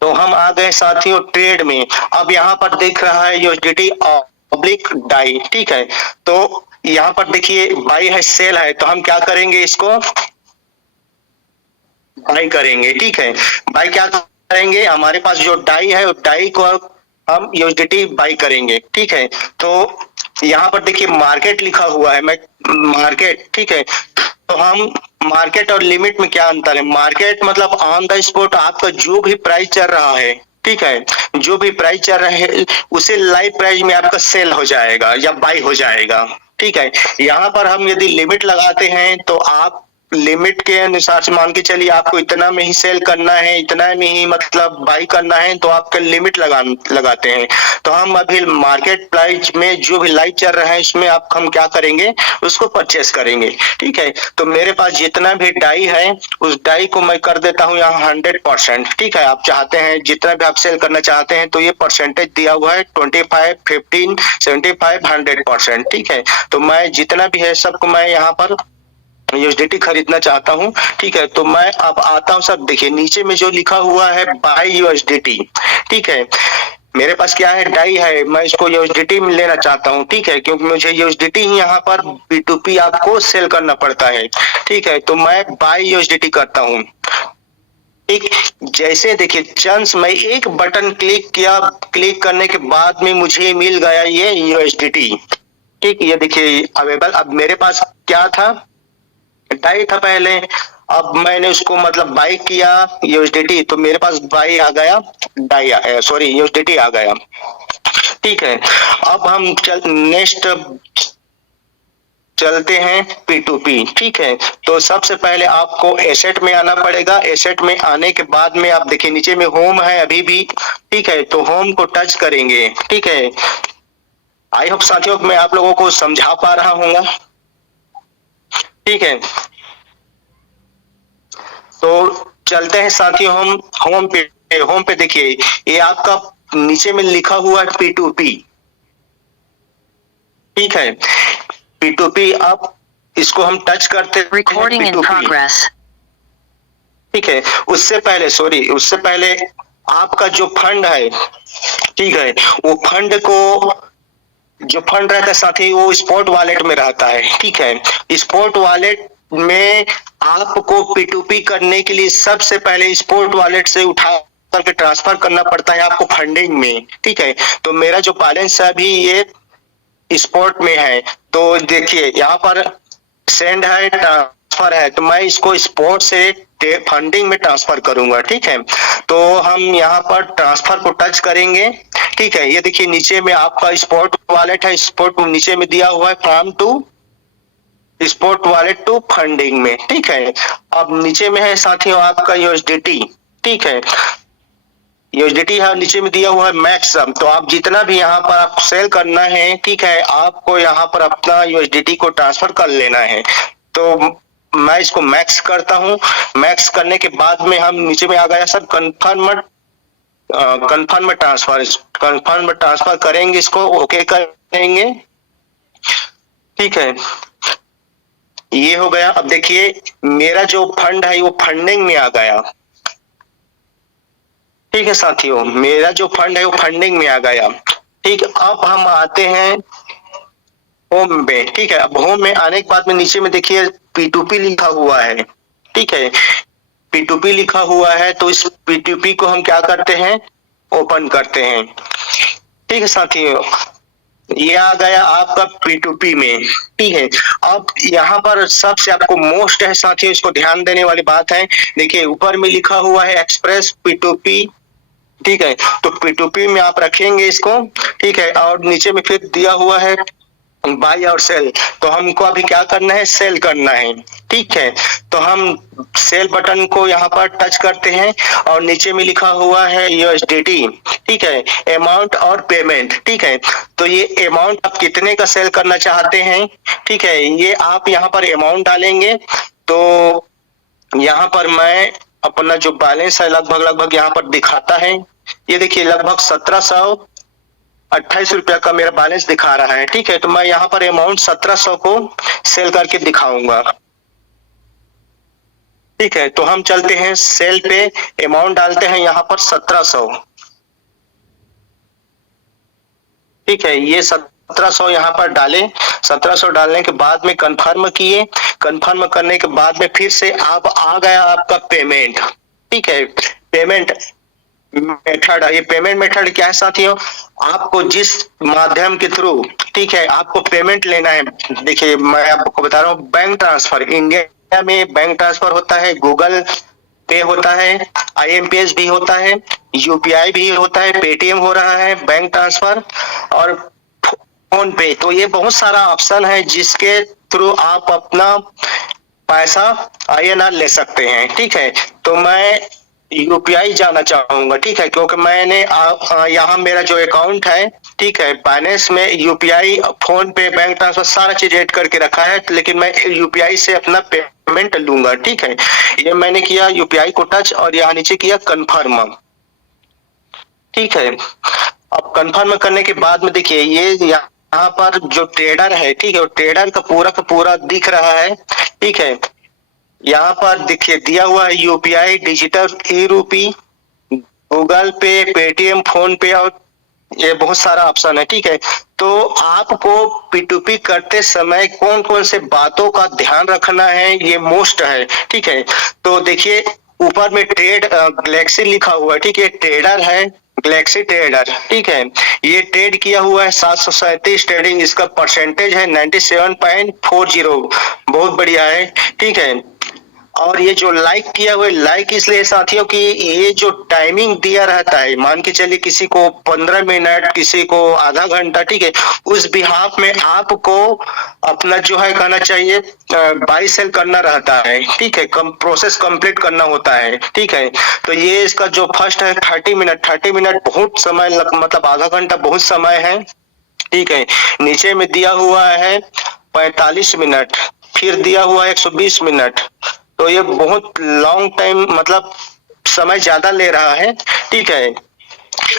तो हम आ गए साथियों ट्रेड में। अब यहाँ पर दिख रहा है USDT पब्लिक डाई, ठीक है। तो यहाँ पर देखिए बाई है, सेल है, तो हम क्या करेंगे, इसको बाई करेंगे, ठीक है। बाई क्या करेंगे, हमारे पास जो डाई है उस डाई को हम USDT बाई करेंगे, ठीक है। तो यहाँ पर देखिए मार्केट लिखा हुआ है, मैं मार्केट, ठीक है। तो हम मार्केट और लिमिट में क्या अंतर है, मार्केट मतलब ऑन द स्पॉट आपका जो भी प्राइस चल रहा है, ठीक है, जो भी प्राइस चल रहा है उसे लाइव प्राइस में आपका सेल हो जाएगा या बाई हो जाएगा, ठीक है। यहाँ पर हम यदि लिमिट लगाते हैं तो आप लिमिट के अनुसार से मान के चलिए आपको इतना में ही सेल करना है, इतना में ही मतलब बाई करना है, तो आपका लिमिट लगाते हैं। तो हम अभी मार्केट प्राइस में जो भी लाइव चल रहा है इसमें हम क्या करेंगे, उसको परचेस करेंगे, ठीक है। तो मेरे पास जितना भी डाई है उस डाई को मैं कर देता हूँ यहाँ 100%, ठीक है। आप चाहते हैं जितना भी आप सेल करना चाहते हैं तो ये परसेंटेज दिया हुआ है 25, 15, 75, 100%, ठीक है। तो मैं जितना भी है सबको मैं यहाँ पर USDT खरीदना चाहता हूँ, ठीक है। तो मैं अब आता हूँ, सब देखिए नीचे में जो लिखा हुआ है बाय USDT, ठीक है। मेरे पास क्या है, डाई है, मैं इसको USDT में लेना चाहता हूँ, ठीक है, क्योंकि मुझे USDT ही यहाँ पर P2P आपको सेल करना पड़ता है, ठीक है। तो मैं बाय USDT करता हूँ, ठीक। जैसे देखिए चांस मैं एक बटन क्लिक किया, क्लिक करने के बाद में मुझे मिल गया ये USDT, ठीक। ये देखिए अवेलेबल। अब मेरे पास क्या था, डाई था पहले, अब मैंने उसको मतलब बाई किया यूएसडीटी, तो मेरे पास बाई आ गया, डाई सॉरी यूएसडीटी आ गया। ठीक है, अब हम नेक्स्ट चलते हैं P2P। ठीक है, तो सबसे पहले आपको एसेट में आना पड़ेगा। एसेट में आने के बाद में आप देखिए नीचे में होम है अभी भी। ठीक है, तो होम को टच करेंगे। ठीक है, आई होप साथियों मैं आप लोगों को समझा पा रहा हूँगा। ठीक है, तो चलते हैं साथियों हम होम पे। होम पे देखिए ये आपका नीचे में लिखा हुआ है P2P। ठीक है, P2P आप इसको हम टच करते हैं Recording in P2P। progress. ठीक है, उससे पहले आपका जो फंड है, ठीक है, वो फंड को जो फंड रहता है साथी वो स्पॉट वॉलेट में रहता है। ठीक है, स्पॉट वॉलेट में आपको P2P करने के लिए सबसे पहले स्पॉट वॉलेट से उठा करके ट्रांसफर करना पड़ता है आपको फंडिंग में। ठीक है, तो मेरा जो बैलेंस है अभी ये स्पॉट में है, तो देखिए यहाँ पर सेंड है, ट्रांसफर है, तो मैं इसको स्पॉट से फंडिंग में ट्रांसफर करूंगा। ठीक है, तो हम यहाँ पर ट्रांसफर को टच करेंगे। ठीक है, ये देखिए नीचे में आपका स्पॉट वॉलेट है, स्पॉट नीचे में दिया हुआ है from to spot wallet to funding में। ठीक है, अब नीचे में है साथियों आपका यूएसडीटी। ठीक है, यूएसडीटी है, नीचे में दिया हुआ है मैक्सिमम, तो आप जितना भी यहाँ पर आप सेल करना है, ठीक है, आपको यहाँ पर अपना यूएसडीटी को ट्रांसफर कर लेना है। तो मैं इसको मैक्स करता हूँ। मैक्स करने के बाद में हम नीचे में आ गया सर कंफर्म में ट्रांसफर करेंगे, इसको ओके करेंगे। ठीक है, ये हो गया। अब देखिए मेरा जो फंड है वो फंडिंग में आ गया। ठीक है साथियों, मेरा जो फंड है वो फंडिंग में आ गया। ठीक है, अब हम आते हैं होम पे। ठीक है, अब होम में आने के बाद में नीचे में देखिए P2P लिखा हुआ है। ठीक है, P2P लिखा हुआ है, तो इस P2P को हम क्या करते हैं, ओपन करते हैं। ठीक है साथियों, ये आ गया आपका P2P में। ठीक है, अब यहाँ पर सबसे आपको मोस्ट है साथियों, इसको ध्यान देने वाली बात है। देखिए ऊपर में लिखा हुआ है एक्सप्रेस P2P। ठीक है, तो P2P में आप रखेंगे इसको। ठीक है, और नीचे में फिर दिया हुआ है बाय और सेल, तो हमको अभी क्या करना है, सेल करना है। ठीक है, तो हम सेल बटन को यहाँ पर टच करते हैं और नीचे में लिखा हुआ है यूएसडीटी। ठीक है, अमाउंट और पेमेंट। ठीक है, तो ये अमाउंट आप कितने का सेल करना चाहते हैं, ठीक है, ये आप यहाँ पर अमाउंट डालेंगे। तो यहाँ पर मैं अपना जो बैलेंस है लगभग यहाँ पर दिखाता है, ये देखिए लगभग 1728 रुपया का मेरा बैलेंस दिखा रहा है। ठीक है, तो मैं यहाँ पर अमाउंट 1700 को सेल करके दिखाऊंगा। ठीक है, तो हम चलते हैं सेल पे, अमाउंट डालते हैं यहाँ पर 1700। ठीक है, ये 1700 यहाँ पर डाले। 1700 डालने के बाद में कंफर्म किए। कंफर्म करने के बाद में फिर से आप आ गया आपका पेमेंट। ठीक है, पेमेंट मेथड, ये पेमेंट मेथड क्या है साथियों, आपको जिस माध्यम के थ्रू, ठीक है, आपको पेमेंट लेना है। देखिए मैं आपको बता रहा हूँ, बैंक ट्रांसफर, इंडिया में बैंक ट्रांसफर होता है, गूगल पे होता है, IMPS भी होता है, UPI भी होता है, पेटीएम हो रहा है, बैंक ट्रांसफर और फोन पे। तो ये बहुत सारा ऑप्शन है जिसके थ्रू आप अपना पैसा INR ले सकते हैं। ठीक है, तो मैं UPI जाना चाहूंगा। ठीक है, क्योंकि मैंने यहाँ मेरा जो अकाउंट है, ठीक है, बाइनेंस में UPI, फोन पे, बैंक ट्रांसफर सारा चीज ऐड करके रखा है, लेकिन मैं UPI से अपना पेमेंट लूंगा। ठीक है, ये मैंने किया UPI को टच और यहाँ नीचे किया कंफर्म। ठीक है, अब कंफर्म करने के बाद में देखिए ये यहाँ पर जो ट्रेडर है, ठीक है, वो ट्रेडर का पूरा दिख रहा है। ठीक है, यहाँ पर देखिए दिया हुआ है UPI, डिजिटल ई-रूपी, गूगल पे, पेटीएम, फोन पे और ये बहुत सारा ऑप्शन है। ठीक है, तो आपको P2P करते समय कौन कौन से बातों का ध्यान रखना है, ये मोस्ट है। ठीक है, तो देखिए ऊपर में ट्रेड गैलेक्सी लिखा हुआ है। ठीक है, ट्रेडर है, गैलेक्सी ट्रेडर, ठीक है। ये ट्रेड किया हुआ है 737 ट्रेडिंग, इसका परसेंटेज है 97.40, बहुत बढ़िया है, ठीक है। और ये जो लाइक किया हुआ है, लाइक इसलिए साथियों कि ये जो टाइमिंग दिया रहता है, मान के चलिए किसी को 15 मिनट, किसी को आधा घंटा, ठीक है। उस बिहाफ में आपको अपना जो है कहना चाहिए बाई सेल करना रहता है, ठीक है। प्रोसेस कंप्लीट करना होता है, ठीक है। तो ये इसका जो फर्स्ट है 30 मिनट, 30 मिनट बहुत समय मतलब आधा घंटा बहुत समय है, ठीक है। नीचे में दिया हुआ है 45 मिनट, फिर दिया हुआ है 120 मिनट। तो ये बहुत लॉन्ग टाइम मतलब समय ज्यादा ले रहा है, ठीक है।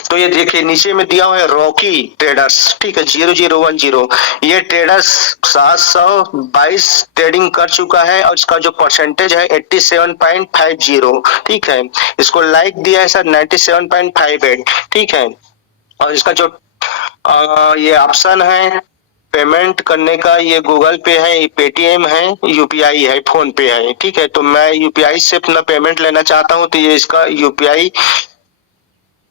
तो ये देखिए नीचे में दिया हुआ है रॉकी ट्रेडर्स, ठीक है, 0010। ये ट्रेडर्स 722 ट्रेडिंग कर चुका है और इसका जो परसेंटेज है 87.50, ठीक है। इसको लाइक दिया है सर 97.58, ठीक है। और इसका जो ये ऑप्शन है पेमेंट करने का, ये गूगल पे है, ये पेटीएम है, यूपीआई है, फोन पे है, ठीक है। तो मैं यूपीआई से अपना पेमेंट लेना चाहता हूँ, तो ये इसका यूपीआई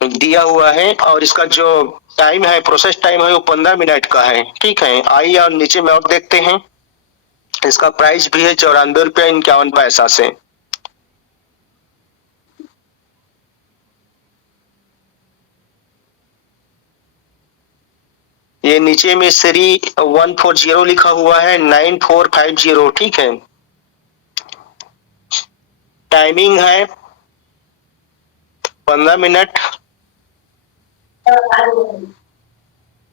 दिया हुआ है और इसका जो टाइम है, प्रोसेस टाइम है, वो 15 मिनट का है, ठीक है। आइए और नीचे में और देखते हैं। इसका प्राइस भी है 94 रुपया 51 पैसा से। ये नीचे में श्री 140 लिखा हुआ है 9450, ठीक है। टाइमिंग है 15 मिनट।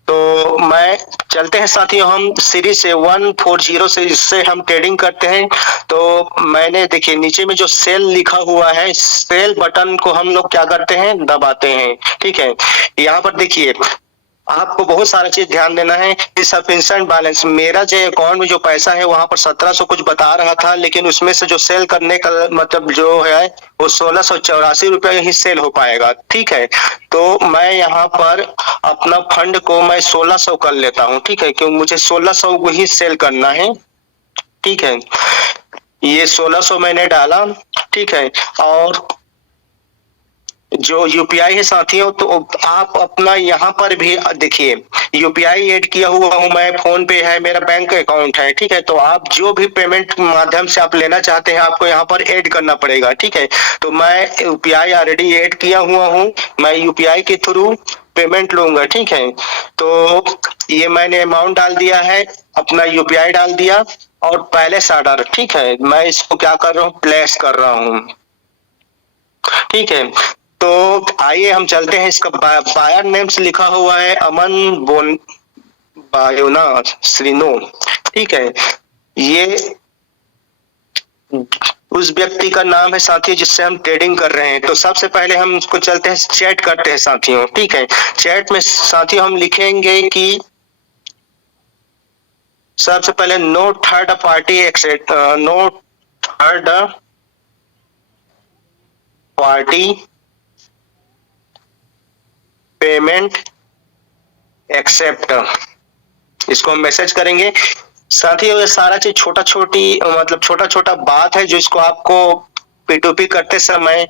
तो मैं चलते हैं साथियों, हम सीरीज से 140 से इससे हम ट्रेडिंग करते हैं। तो मैंने देखिए नीचे में जो सेल लिखा हुआ है, सेल बटन को हम लोग क्या करते हैं, दबाते हैं, ठीक है। यहाँ पर देखिए आपको बहुत सारा चीज ध्यान देना है। सफिशिएंट बैलेंस, मेरा जो अकाउंट में जो पैसा है वहां पर 1700 कुछ बता रहा था, लेकिन उसमें से जो सेल करने का मतलब जो है वो 1684 रुपया ही सेल हो पाएगा, ठीक है। तो मैं यहाँ पर अपना फंड को मैं 1600 कर लेता हूँ, ठीक है, क्योंकि मुझे 1600 को ही सेल करना है, ठीक है। ये 1600 मैंने डाला, ठीक है। और जो यूपीआई है साथियों, तो आप अपना यहाँ पर भी देखिए यूपीआई ऐड किया हुआ हूँ मैं, फोन पे है, मेरा बैंक अकाउंट है, ठीक है। तो आप जो भी पेमेंट माध्यम से आप लेना चाहते हैं आपको यहाँ पर ऐड करना पड़ेगा, ठीक है। तो मैं यूपीआई ऑलरेडी ऐड किया हुआ हूँ, मैं यूपीआई के थ्रू पेमेंट लूंगा, ठीक है। तो ये मैंने अमाउंट डाल दिया है, अपना यूपीआई डाल दिया और पैलेस ऑर्डर, ठीक है। मैं इसको क्या कर रहा हूँ, प्लेस कर रहा हूँ, ठीक है। तो आइए हम चलते हैं, इसका बायर नेम से लिखा हुआ है अमन बोन बायोना श्रीनो, ठीक है। ये उस व्यक्ति का नाम है साथियों जिससे हम ट्रेडिंग कर रहे हैं। तो सबसे पहले हम इसको चलते हैं, चैट करते हैं साथियों, ठीक है। चैट में साथियों हम लिखेंगे कि सबसे पहले no third party accept, no third party payment accept, इसको हम मैसेज करेंगे। साथियों ये सारा चीज छोटा छोटी मतलब छोटा छोटा बात है जो इसको आपको P2P करते समय,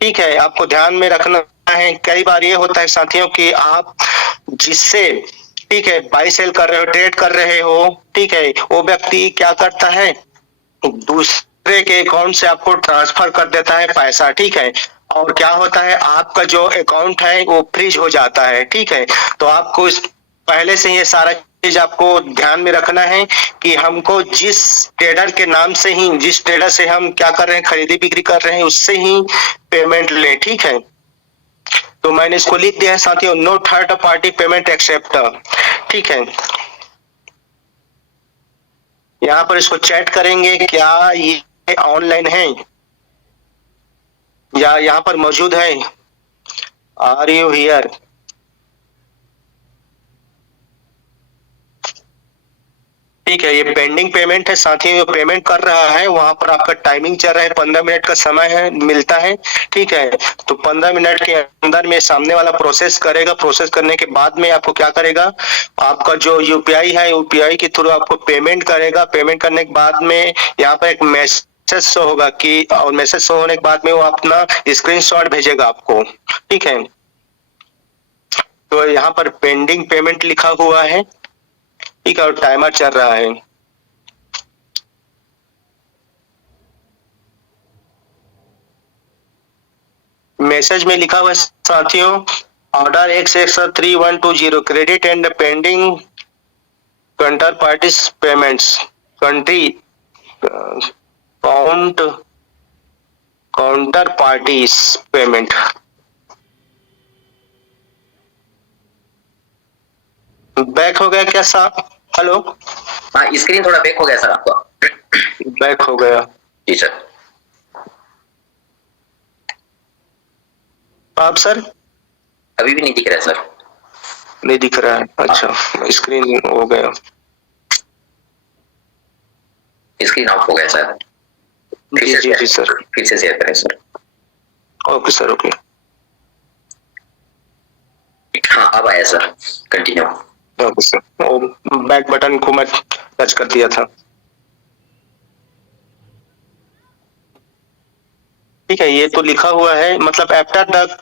ठीक है, आपको ध्यान में रखना है। कई बार ये होता है साथियों कि आप जिससे, ठीक है, बाई सेल कर रहे हो, ट्रेड कर रहे हो, ठीक है, वो व्यक्ति क्या करता है, दूसरे के अकाउंट से आपको ट्रांसफर कर देता है पैसा, ठीक है। और क्या होता है, आपका जो अकाउंट है वो फ्रीज हो जाता है, ठीक है। तो आपको इस पहले से ये सारा चीज आपको ध्यान में रखना है कि हमको जिस ट्रेडर के नाम से ही, जिस ट्रेडर से हम क्या कर रहे हैं, खरीदी बिक्री कर रहे हैं, उससे ही पेमेंट लें, ठीक है। तो मैंने इसको लिख दिया है साथियों, no third party payment accept, ठीक है। यहाँ पर इसको चैट करेंगे, क्या ये ऑनलाइन है या यहाँ पर मौजूद है, आर यू हियर, ठीक है। ये पेंडिंग पेमेंट है साथियों, ये पेमेंट कर रहा है, वहां पर आपका टाइमिंग चल रहा है, 15 मिनट का समय है मिलता है, ठीक है। तो 15 मिनट के अंदर में सामने वाला प्रोसेस करेगा, प्रोसेस करने के बाद में आपको क्या करेगा, आपका जो यूपीआई है, यूपीआई के थ्रू आपको पेमेंट करेगा। पेमेंट करने के बाद में यहाँ पर एक मैसेज शो होगा कि, और मैसेज शो होने के बाद में वो अपना स्क्रीनशॉट भेजेगा आपको, ठीक है। तो यहाँ पर पेंडिंग पेमेंट लिखा हुआ है, ठीक है, और टाइमर चल रहा है। मैसेज में लिखा हुआ है साथियों, order X3120 credit and pending counter parties payments country counter parties payment. Back हो गया क्या साहब? हेलो, हाँ, स्क्रीन थोड़ा बैक हो गया सर आपका। बैक हो गया जी सर। आप सर? अभी भी नहीं दिख रहा है सर। नहीं दिख रहा है, अच्छा, स्क्रीन हो गया, स्क्रीन ऑफ हो गया सर। जी जी जी सर, फिर से शेयर करें सर। Okay sir, okay. हाँ, अब आया सर, कंटिन्यू। ओके सर, वो बैक बटन को मैं टच कर दिया था। ठीक है, ये तो लिखा हुआ है, मतलब after the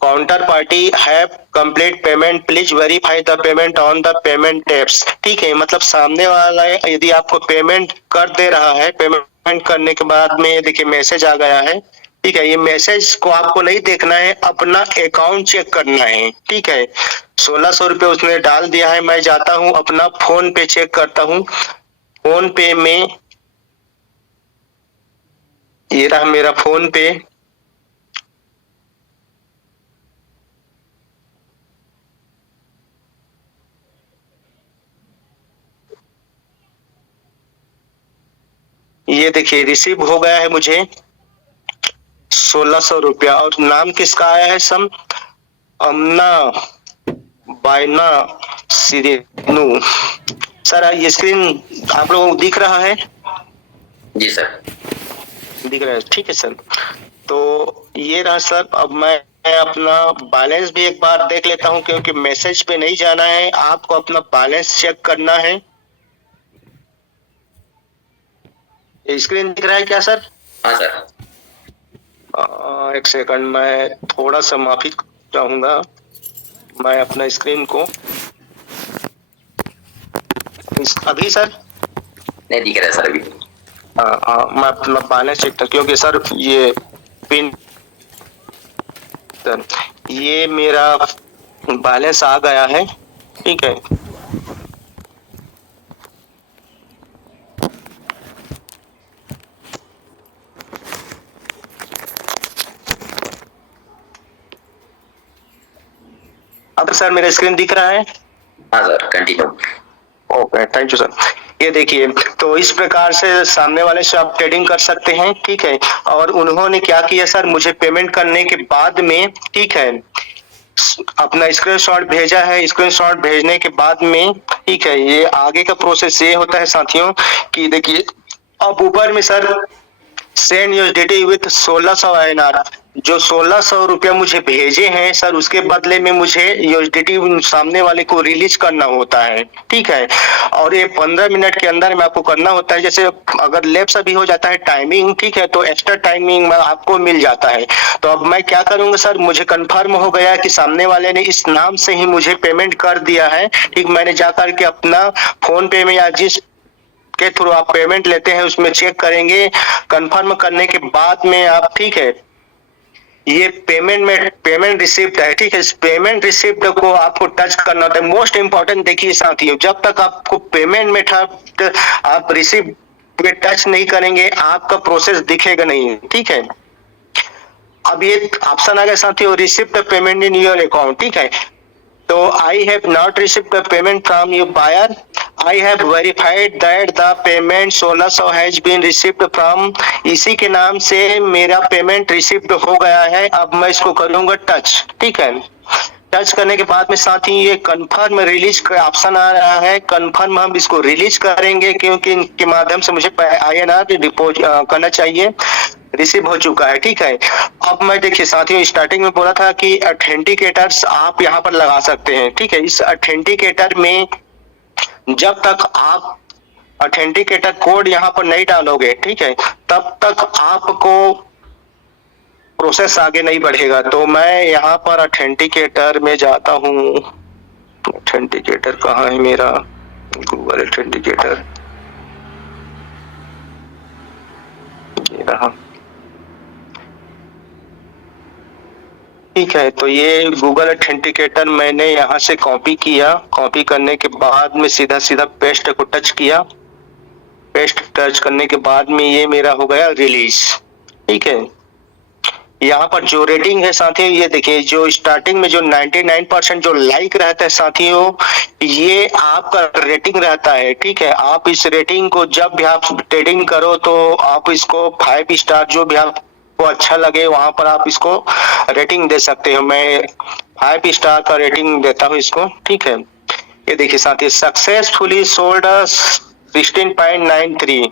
counter party have complete payment please verify the payment on the payment tabs. ठीक है, मतलब सामने वाला यदि आपको पेमेंट कर दे रहा है, पेमेंट करने के बाद में देखिए मैसेज आ गया है। ठीक है, ये मैसेज को आपको नहीं देखना है, अपना अकाउंट चेक करना है। ठीक है, 1600 रुपये उसने डाल दिया है। मैं जाता हूँ अपना फोन पे चेक करता हूँ। फोन पे में ये रहा मेरा फोन पे। ये देखिए रिसीव हो गया है मुझे 1600 रुपया। और नाम किसका आया है? सम अमना बायना सिरेनु। सर ये स्क्रीन आप लोगों को दिख रहा है? जी सर। दिख रहा है, ठीक है सर। तो ये रहा सर। अब मैं अपना बैलेंस भी एक बार देख लेता हूं, क्योंकि मैसेज पे नहीं जाना है, आपको अपना बैलेंस चेक करना है। स्क्रीन दिख रहा है क्या सर? हाँ सर। एक सेकंड, मैं थोड़ा सा माफी चाहूंगा। मैं अपना स्क्रीन को अभी सर नहीं दिख रहा है सर अभी। मैं अपना बैलेंस चेक कर, क्योंकि सर ये पिन सर ये मेरा बैलेंस आ गया है। ठीक है, अब सर मेरा स्क्रीन दिख रहा है? हाँ sir, continue. Okay, thank you sir. ये देखिए, तो इस प्रकार से सामने वाले से आप ट्रेडिंग कर सकते हैं। ठीक है, और उन्होंने क्या किया सर, मुझे पेमेंट करने के बाद में, ठीक है, अपना स्क्रीनशॉट भेजा है। स्क्रीनशॉट भेजने के बाद में, ठीक है, ये आगे का प्रोसेस ये होता है साथियों कि देखिए, अब ऊपर में sir send USDT with 1600 INR, जो 1600 रुपया मुझे भेजे हैं सर, उसके बदले में मुझे यूएसडीटी सामने वाले को रिलीज करना होता है। ठीक है, और ये 15 मिनट के अंदर में आपको करना होता है। जैसे अगर लेप्स अभी हो जाता है टाइमिंग, ठीक है, तो एक्स्ट्रा टाइमिंग में आपको मिल जाता है। तो अब मैं क्या करूंगा सर, मुझे कंफर्म हो गया कि सामने वाले ने इस नाम से ही मुझे पेमेंट कर दिया है। ठीक, मैंने जाकर के अपना फोन पे में या जिस के थ्रू आप पेमेंट लेते हैं उसमें चेक करेंगे। कंफर्म करने के बाद में आप, ठीक है, ये पेमेंट रिसिप्ट है। ठीक है, इस पेमेंट रिसिप्ट को आपको टच करना होता है। मोस्ट इंपॉर्टेंट देखिए साथियों, जब तक आपको पेमेंट मेथड आप रिसिप्ट पे टच नहीं करेंगे, आपका प्रोसेस दिखेगा नहीं। ठीक है, अब ये ऑप्शन आ गया साथियों, receipt payment in your account. ठीक है, तो I have not received the payment from your buyer. I have verified that the payment 1600 has been received from. इसी के नाम से मेरा पेमेंट रिसीव्ड हो गया है। अब मैं इसको करूंगा टच। ठीक है, टच करने के बाद में साथ ही ये कंफर्म रिलीज का ऑप्शन आ रहा है। कंफर्म हम इसको रिलीज करेंगे, क्योंकि इनके माध्यम से मुझे INR डिपॉजिट करना चाहिए। रिसीव हो चुका है। ठीक है, अब मैं देखिए साथियों, स्टार्टिंग में बोला था कि ऑथेंटिकेटर्स आप यहाँ पर लगा सकते हैं। ठीक है, इस ऑथेंटिकेटर में जब तक आप ऑथेंटिकेटर कोड यहाँ पर नहीं डालोगे, ठीक है, तब तक आपको प्रोसेस आगे नहीं बढ़ेगा। तो मैं यहाँ पर ऑथेंटिकेटर में जाता हूँ। ऑथेंटिकेटर कहाँ है मेरा? गूगल ऑथेंटिकेटर, ये रहा। ठीक है, तो ये गूगल ऑथेंटिकेटर मैंने यहाँ से कॉपी किया। कॉपी करने के बाद में सीधा सीधा पेस्ट को टच किया। पेस्ट टच करने के बाद में ये मेरा हो गया रिलीज। ठीक है, यहाँ पर जो रेटिंग है साथियों, ये देखिए, जो स्टार्टिंग में जो 99% जो लाइक रहता है साथियों, ये आपका रेटिंग रहता है। ठीक है, आप इस रेटिंग को जब भी आप ट्रेडिंग करो तो आप इसको 5 स्टार जो भी आपको अच्छा लगे वहां पर आप इसको रेटिंग दे सकते हो। मैं 5 स्टार का रेटिंग देता हूँ इसको। ठीक है, ये देखिए साथियों, सक्सेसफुली सोल्ड 16.93।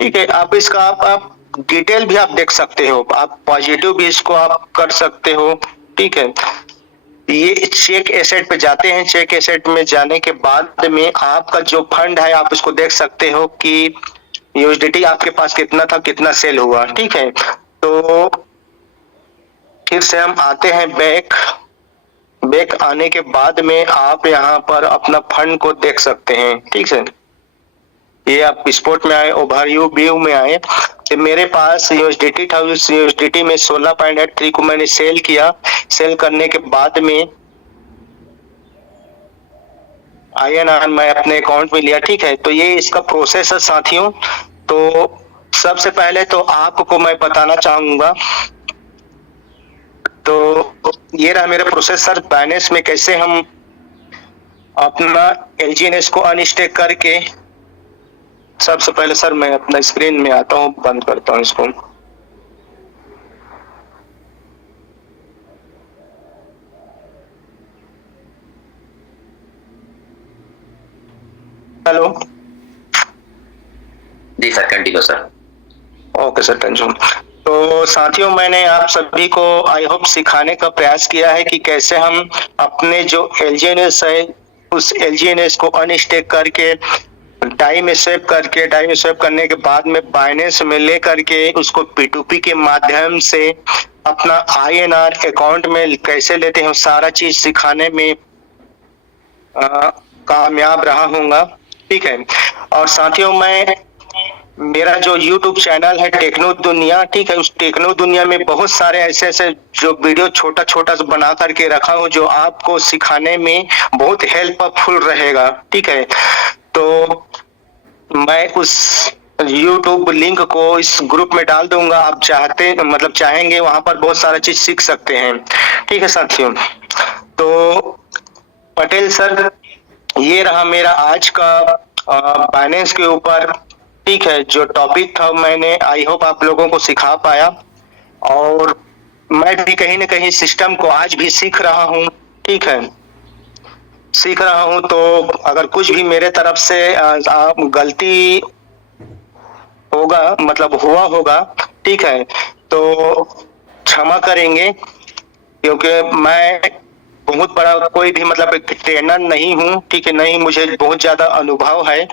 ठीक है, आप इसका आप डिटेल भी आप देख सकते हो, आप पॉजिटिव भी इसको आप कर सकते हो। ठीक है, ये चेक एसेट पे जाते हैं। चेक एसेट में जाने के बाद में आपका जो फंड है आप इसको देख सकते हो कि यूएसडीटी आपके पास कितना था, कितना सेल हुआ। ठीक है, तो फिर से हम आते हैं बैक आने के बाद में आप यहाँ पर अपना फंड को देख सकते हैं। ठीक है, ये आप स्पोर्ट में आए, ओवरव्यू व्यू में आए, तो मेरे पास यूएसडीटी था। उस यूएसडीटी में 16.83 को मैंने सेल किया। सेल करने के बाद में INR मैं अपने अकाउंट में लिया। ठीक है, तो ये इसका प्रोसेस है साथियों। तो सबसे पहले तो आपको मैं बताना चाहूंगा, तो ये रहा मेरा प्रोसेसर। बाइनेंस में कैसे हम अपना LGNS को अनस्टेक करके, सबसे पहले सर मैं अपना स्क्रीन में आता हूँ, बंद करता हूँ इसको। हेलो, जी sir, continue sir. Okay sir, tension. तो साथियों, मैंने आप सभी को आई होप सिखाने का प्रयास किया है कि कैसे हम अपने जो LGNS है उस LGNS को अनस्टेक करके टाइम स्वैप करने के बाद में बाइनेंस में ले करके उसको P2P के माध्यम से अपना INR अकाउंट में कैसे लेते हैं, सारा चीज सिखाने में कामयाब रहा हूँगा। ठीक है, और साथियों, मेरा जो YouTube चैनल है टेक्नो दुनिया, ठीक है, उस टेक्नो दुनिया में बहुत सारे ऐसे जो वीडियो छोटा छोटा बना करके रखा हूँ जो आपको सिखाने में बहुत हेल्पफुल रहेगा। ठीक है, तो मैं उस YouTube लिंक को इस ग्रुप में डाल दूंगा। आप चाहेंगे वहां पर बहुत सारा चीज सीख सकते हैं। ठीक है साथियों, तो पटेल सर, ये रहा मेरा आज का बाइनेंस के ऊपर, ठीक है, जो टॉपिक था। मैंने आई होप आप लोगों को सिखा पाया, और मैं भी कहीं ना कहीं सिस्टम को आज भी सीख रहा हूँ। ठीक है, सीख रहा हूँ। तो अगर कुछ भी मेरे तरफ से गलती होगा, मतलब हुआ होगा, ठीक है, तो क्षमा करेंगे, क्योंकि मैं बहुत बड़ा कोई भी मतलब एक ट्रेनर नहीं हूँ। ठीक है, नहीं मुझे बहुत ज्यादा अनुभव है।